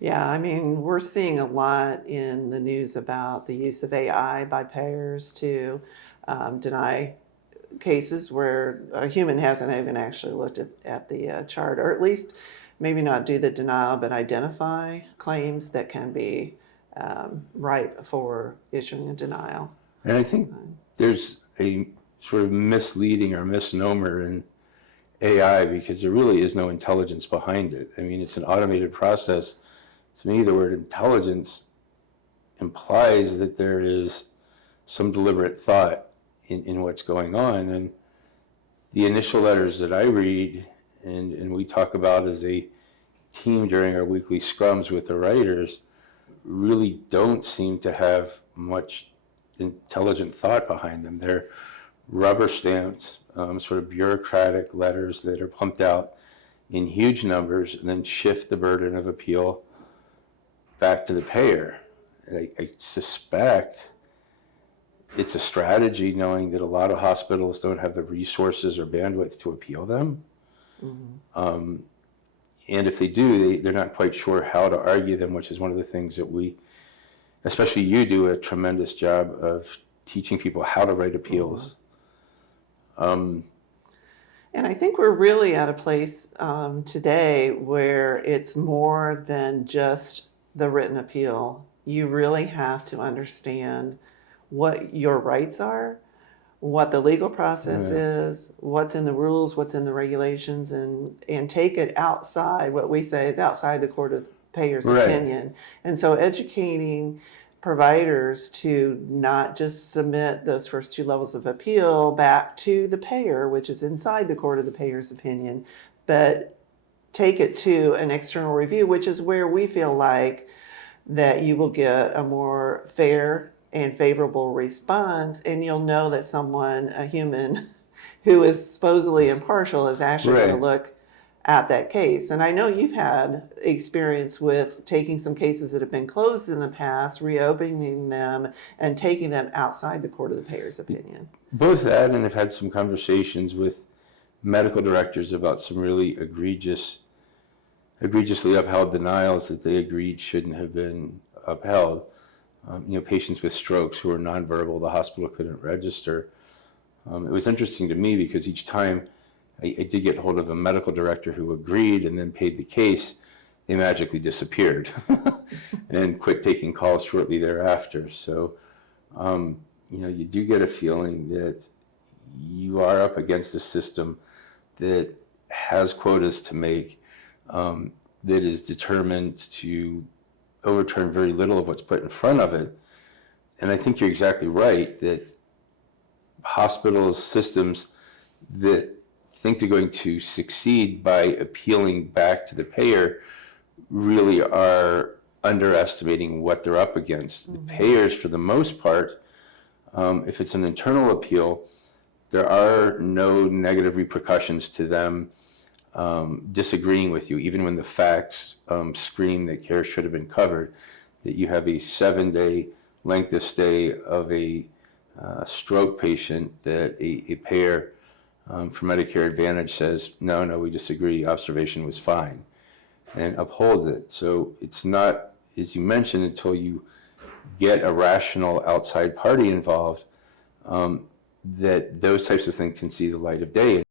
Yeah, I mean, we're seeing a lot in the news about the use of AI by payers to deny cases where a human hasn't even actually looked at the chart, or at least maybe not do the denial, but identify claims that can be ripe for issuing a denial. And I think there's a sort of misleading or misnomer in AI because there really is no intelligence behind it. I mean, it's an automated process. To me, the word intelligence implies that there is some deliberate thought in what's going on. And the initial letters that I read and we talk about as a team during our weekly scrums with the writers really don't seem to have much intelligent thought behind them. They're rubber stamped, sort of bureaucratic letters that are pumped out in huge numbers and then shift the burden of appeal back to the payer. And I suspect it's a strategy, knowing that a lot of hospitals don't have the resources or bandwidth to appeal them. Mm-hmm. And if they do, they're not quite sure how to argue them, which is one of the things that we, especially you, do a tremendous job of teaching people how to write appeals. And I think we're really at a place today where it's more than just the written appeal. You really have to understand what your rights are, what the legal process is, what's in the rules, what's in the regulations, and take it outside, what we say is outside the court of payer's opinion. And so educating providers to not just submit those first two levels of appeal back to the payer, which is inside the court of the payer's opinion, but take it to an external review, which is where we feel like that you will get a more fair and favorable response, and you'll know that someone, a human, who is supposedly impartial is actually going to look at that case. And I know you've had experience with taking some cases that have been closed in the past, reopening them, and taking them outside the court of the payer's opinion. Both that, and I've had some conversations with medical directors about some really egregiously upheld denials that they agreed shouldn't have been upheld. Patients with strokes who are nonverbal, the hospital couldn't register. It was interesting to me because each time I did get hold of a medical director who agreed and then paid the case, they magically disappeared and quit taking calls shortly thereafter. So, you do get a feeling that you are up against a system that has quotas to make, that is determined to overturn very little of what's put in front of it. And I think you're exactly right that hospitals, systems that think they're going to succeed by appealing back to the payer really are underestimating what they're up against. Mm-hmm. The payers, for the most part, if it's an internal appeal, there are no negative repercussions to them disagreeing with you, even when the facts scream that care should have been covered, that you have a 7-day length of stay of a stroke patient that a payer for Medicare Advantage says, no, we disagree, observation was fine, and upholds it. So it's not, as you mentioned, until you get a rational outside party involved, that those types of things can see the light of day.